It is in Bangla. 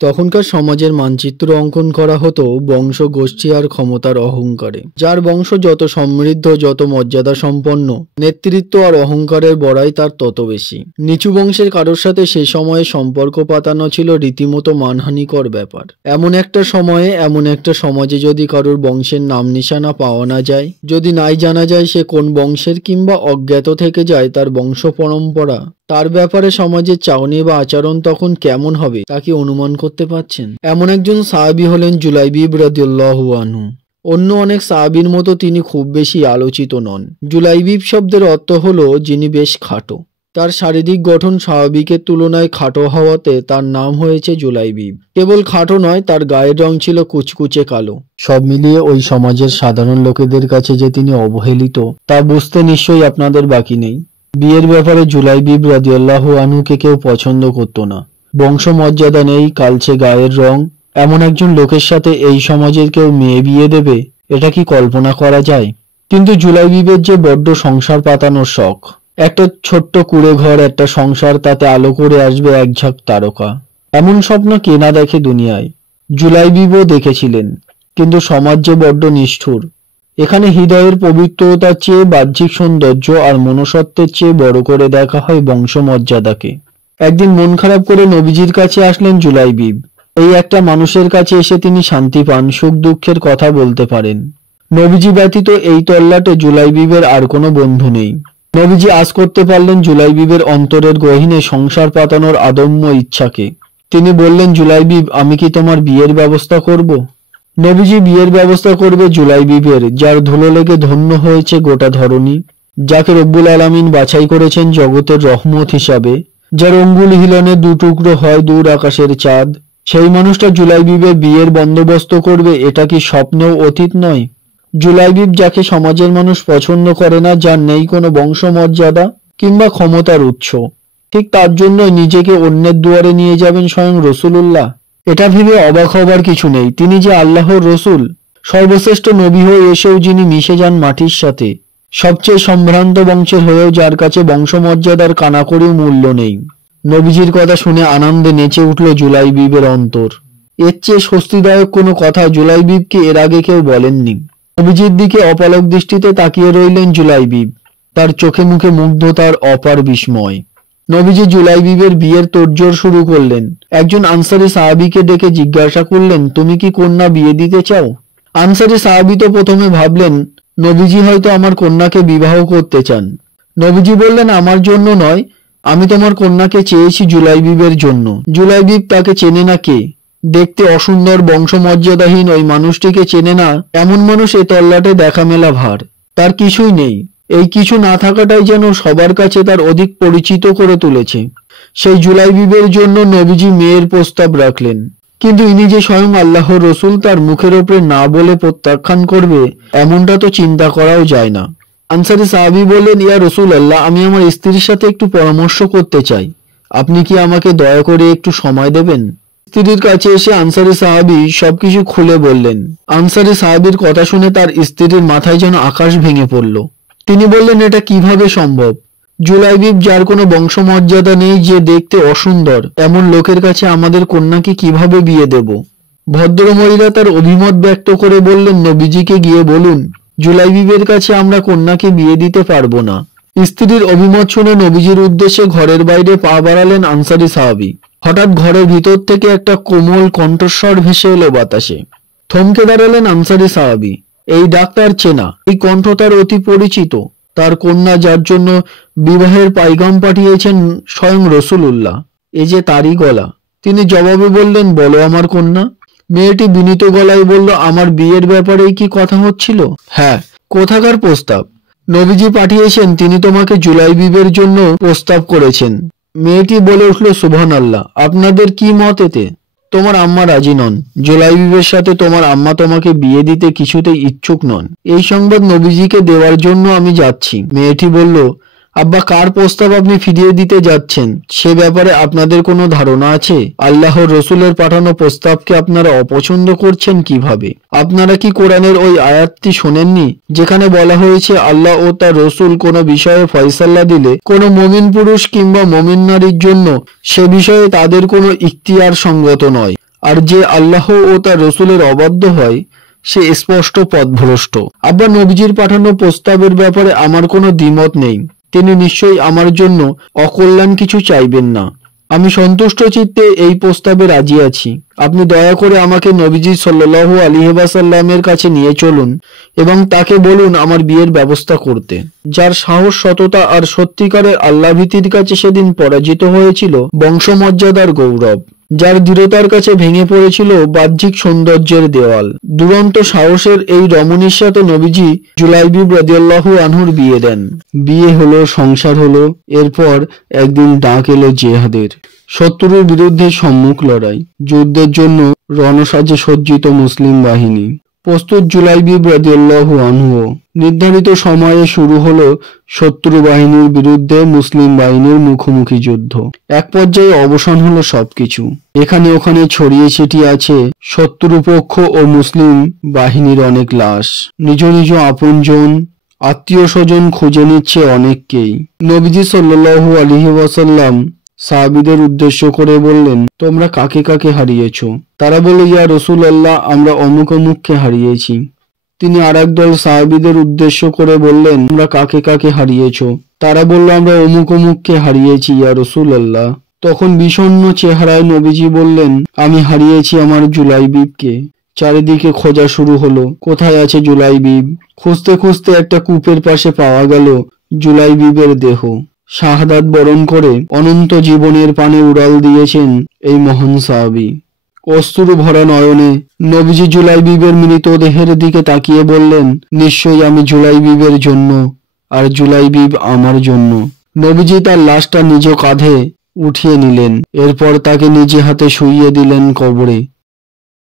তখনকার সমাজের মানচিত্র অঙ্কন করা হতো বংশ, গোষ্ঠী আর ক্ষমতার অহংকারে। যার বংশ যত সমৃদ্ধ, যত মর্যাদা সম্পন্ন, নেতৃত্ব আর অহংকারের বড়াই তার তত বেশি। নিচু বংশের কারোর সাথে সে সময়ে সম্পর্ক পাতানো ছিল রীতিমতো মানহানিকর ব্যাপার। এমন একটা সময়ে, এমন একটা সমাজে যদি কারোর বংশের নাম নিশানা পাওয়া না যায়, যদি নাই জানা যায় সে কোন বংশের, কিংবা অজ্ঞাত থেকে যায় তার বংশ পরম্পরা, তার ব্যাপারে সমাজের চাউনি বা আচরণ তখন কেমন হবে তা কি অনুমান করতে পারছেন? এমন একজন সাহাবী হলেন জুলাইবিব রাদিয়াল্লাহু আনহু। অন্য অনেক সাহাবীর মতো তিনি খুব বেশি আলোচিত নন। জুলাইবিব শব্দের অর্থ হলো যিনি বেশ খাটো। তার শারীরিক গঠন স্বাভাবিকের তুলনায় খাটো হওয়াতে তার নাম হয়েছে জুলাইবিব। কেবল খাটো নয়, তার গায়ের রং ছিল কুচকুচে কালো। সব মিলিয়ে ওই সমাজের সাধারণ লোকেদের কাছে যে তিনি অবহেলিত তা বুঝতে নিশ্চয়ই আপনাদের বাকি নেই। বিয়ের ব্যাপারে জুলাইবিব রাদিয়াল্লাহু আনহুকে কেউ পছন্দ করত না। বংশমর্যাদা নেই, কালচে গায়ের রং, এমন একজন লোকের সাথে এই সমাজের কেউ মেয়ে বিয়ে দেবে, এটা কি কল্পনা করা যায়? কিন্তু জুলাইবিবের যে বড্ড সংসার পাতানোর শখ। একটা ছোট্ট কুঁড়ে ঘর, একটা সংসার, তাতে আলো করে আসবে এক ঝাঁক তারকা। এমন স্বপ্ন কে না দেখে দুনিয়ায়। জুলাইবিবও দেখেছিলেন। কিন্তু সমাজ যে বড্ড নিষ্ঠুর। এখানে হৃদয়ের পবিত্রতার চেয়ে বাহ্যিক সৌন্দর্য আর মনুষ্যত্বের চেয়ে বড় করে দেখা হয় বংশমর্যাদাকে। একদিন মন খারাপ করে নবীজির কাছে আসলেন জুলাইবিব। এই একটা মানুষের কাছে এসে তিনি শান্তি পান, সুখ দুঃখের কথা বলতে পারেন। নবীজি ব্যতীত এই তল্লাটে জুলাইবিবের আর কোনো বন্ধু নেই। নবীজি আজ করতে পারলেন জুলাইবিবের অন্তরের গহীনে সংসার পাতানোর আদম্য ইচ্ছাকে। তিনি বললেন, জুলাইবিব, আমি কি তোমার বিয়ের ব্যবস্থা করব? নবীজি বিয়ের ব্যবস্থা করবে জুলাইবিবের, যার ধুলো লেগে ধন্য হয়েছে গোটা ধরণী, যাকে রব্বুল আলামিন বাছাই করেছেন জগতের রহমত হিসাবে, যার অঙ্গুল হিলনে দু টুকরো হয় দূর আকাশের চাঁদ। সেই মানুষটা জুলাইবিবের বিয়ের বন্দোবস্ত করবে, এটা কি স্বপ্নেও অতীত নয়? জুলাইবিব যাকে সমাজের মানুষ পছন্দ করে না, যার নেই কোনো বংশমর্যাদা কিংবা ক্ষমতার উৎস, ঠিক তার জন্যই নিজেকে অন্যের দুয়ারে নিয়ে যাবেন স্বয়ং রাসূলুল্লাহ। এটা ভেবে অবাক হবার কিছু নেই। তিনি যে আল্লাহর রসুল, সর্বশ্রেষ্ঠ নবী হয়ে এসেও যিনি মিশে যান মাটির সাথে, সবচেয়ে সম্ভ্রান্ত বংশের হয়েও যার কাছে বংশমর্যাদার কানাকড়িও মূল্য নেই। নবীজির কথা শুনে আনন্দে নেচে উঠল জুলাইবিবের অন্তর। এর চেয়ে স্বস্তিদায়ক কোনো কথা জুলাইবিবকে এর আগে কেউ বলেননি। নবীজির দিকে অপলক দৃষ্টিতে তাকিয়ে রইলেন জুলাইবিব, তার চোখে মুখে মুগ্ধতার অপার বিস্ময়। নবীজি জুলাইবিবের বিয়ের তোড়জোড় শুরু করলেন। একজন আনসারী সাহাবীকে ডেকে জিজ্ঞাসা করলেন, তুমি কি কন্যা বিয়ে দিতে চাও? আনসারী সাহাবী তো প্রথমে ভাবলেন নবীজি হয়তো আমার কন্যাকে বিবাহ করতে চান। নবীজি বললেন, আমার জন্য নয়, আমি তোমার কন্যাকে চেয়েছি জুলাইবিবের জন্য। জুলাইবিব তাকে চেনে না কে? দেখতে অসুন্দর, বংশমর্যাদাহীন ওই মানুষটিকে চেনে না এমন মানুষ এ তল্লাটে দেখা মেলা ভার। তার কিছুই নেই। এই কিছু না থাকাটাই যেন সবার কাছে তার অধিক পরিচিত করে তুলেছে। সেই জুলাইবিবের জন্য নবীজি মেয়ের প্রস্তাব রাখলেন। কিন্তু ইনি যে স্বয়ং আল্লাহর রসুল, তার মুখের ওপরে না বলে প্রত্যাখ্যান করবে এমনটা তো চিন্তা করাও যায় না। আনসারী সাহাবী বললেন, ইয়া রাসূলুল্লাহ, আমি আমার স্ত্রীর সাথে একটু পরামর্শ করতে চাই। আপনি কি আমাকে দয়া করে একটু সময় দেবেন? স্ত্রীর কাছে এসে আনসারী সাহাবী সবকিছু খুলে বললেন। আনসারী সাহাবীর কথা শুনে তার স্ত্রীর মাথায় যেন আকাশ ভেঙে পড়ল। তিনি বললেন, এটা কিভাবে সম্ভব? জুলাইবিব, যার কোনো বংশমর্যাদা নেই, যে দেখতে অসুন্দর, এমন লোকের কাছে আমাদের কন্যাকে কিভাবে বিয়ে দেব? ভদ্রমহিলা তার অভিমত ব্যক্ত করে বললেন, নবীজিকে গিয়ে বলুন জুলাইবিবের কাছে আমরা কন্যাকে বিয়ে দিতে পারবো না। স্ত্রীর অভিমত শুনে নবীজির উদ্দেশ্যে ঘরের বাইরে পা বাড়ালেন আনসারী সাহাবী। হঠাৎ ঘরের ভিতর থেকে একটা কোমল কণ্ঠস্বর ভেসে এলো বাতাসে। থমকে দাঁড়ালেন আনসারী সাহাবী। এই ডাক্তার চেনা, এই কণ্ঠ তার অতি পরিচিত। তার কন্যা, যার জন্য বিবাহের পাইগাম পাঠিয়েছেন স্বয়ং রাসূলুল্লাহ, এ যে তারই গলা। তিনি জবাবে বললেন, বলো আমার কন্যা। মেয়েটি বিনীত গলায় বলল, আমার বিয়ের ব্যাপারেই কি কথা হচ্ছিল? হ্যাঁ। কোথাকার প্রস্তাব? নবীজি পাঠিয়েছেন, তিনি তোমাকে জুলাইবিবের জন্য প্রস্তাব করেছেন। মেয়েটি বলে উঠল, সুবহানাল্লাহ, আপনাদের কি মত এতে? তোমার আম্মা রাজি নন। জুলাইবিবের সাথে তোমার আম্মা তোমাকে বিয়ে দিতে কিছুতেই ইচ্ছুক নন। এই সংবাদ নবীজিকে দেওয়ার জন্য আমি যাচ্ছি। মেয়েটি বলল, আব্বা, কার প্রস্তাব আপনি ফিরিয়ে দিতে যাচ্ছেন সে ব্যাপারে আপনাদের কোনো ধারণা আছে? আল্লাহর রসুলের পাঠানো প্রস্তাবকে আপনারা অপছন্দ করছেন কিভাবে? আপনারা কি কোরআনের ওই আয়াতটি শোনেননি, যেখানে বলা হয়েছে আল্লাহ ও তার রসুল কোনো বিষয়ে ফয়সালা দিলে কোনো মুমিন পুরুষ কিংবা মুমিন নারীর জন্য সে বিষয়ে তাদের কোনো ইখতিয়ার সঙ্গত নয়। আর যে আল্লাহ ও তার রসুলের অবাধ্য হয় সে স্পষ্ট পথভ্রষ্ট। আব্বা নবীজির পাঠানো প্রস্তাবের ব্যাপারে আমার কোনো দ্বিমত নেই। তিনি নিশ্চয়ই আমার জন্য অকল্যাণ কিছু চাইবেন না। আমি সন্তুষ্ট চিত্তে এই প্রস্তাবে রাজি আছি। আপনি দয়া করে আমাকে নবীজি সাল্লাল্লাহু আলাইহি ওয়াসাল্লামের কাছে নিয়ে চলুন এবং তাকে বলুন আমার বিয়ের ব্যবস্থা করতে। যার সাহস, সততা আর সত্যিকারের আল্লাহভীতির কাছে সেদিন পরাজিত হয়েছিল বংশমর্যাদার গৌরব, যার দৃঢ়তার কাছে ভেঙে পড়েছিল বাহ্যিক সৌন্দর্যের দেওয়াল। দুরন্ত সাহসের এই রমণীর সাথে নবীজি জুলাইবিব রাদিয়াল্লাহু আনহুর বিয়ে দেন। বিয়ে হলো, সংসার হলো। এরপর একদিন ডাক এলো জিহাদের। শত্রুর বিরুদ্ধে সম্মুখ লড়াই, যুদ্ধের জন্য রণসাজে সজ্জিত মুসলিম বাহিনী। প্রস্তুত জুলাইবিব রাদিয়াল্লাহু আনহু। নির্ধারিত সময়ে শুরু হলো শত্রু বাহিনীর বিরুদ্ধে মুসলিম বাহিনীর মুখোমুখি যুদ্ধ। এক পর্যায়ে অবসান হলো সবকিছু। এখানে ওখানে ছড়িয়ে ছিটিয়ে আছে শত্রুপক্ষ ও মুসলিম বাহিনীর অনেক লাশ। নিজ নিজ আপনজন, আত্মীয় স্বজন খুঁজে নিচ্ছে অনেককেই। নবীজি সাল্লাল্লাহু আলাইহি ওয়াসাল্লাম সাহাবীদের উদ্দেশ্য করে বললেন, তোমরা কাকে কাকে হারিয়েছ? তারা বলল, ইয়া রাসূলুল্লাহ, আমরা অমুক অমুককে হারিয়েছি। তিনি আরেক দল সাহাবীদের উদ্দেশ্য করে বললেন, তোমরা কাকে কাকে হারিয়েছ? তারা বলল, আমরা অমুক অমুককে হারিয়েছি ইয়া রাসূলুল্লাহ। তখন বিষণ্ণ চেহারায় নবীজি বললেন, আমি হারিয়েছি আমার জুলাইবিবকে। চারিদিকে খোঁজা শুরু হলো, কোথায় আছে জুলাইবিব? খুঁজতে খুঁজতে একটা কূপের পাশে পাওয়া গেল জুলাইবিবের দেহ। শাহাদাত বরণ করে অনন্ত জীবনের পানে উড়াল দিয়েছেন এই মহান সাহাবী। অশ্রু ভরা নয়নে নবীজি জুলাইবিবের মৃতদেহের দিকে তাকিয়ে বললেন, নিশ্চয়ই আমি জুলাইবিবের জন্য আর জুলাইবিব আমার জন্য। নবীজি তার লাশটা নিজ কাঁধে উঠিয়ে নিলেন। এরপর তাকে নিজে হাতে শুইয়ে দিলেন কবরে।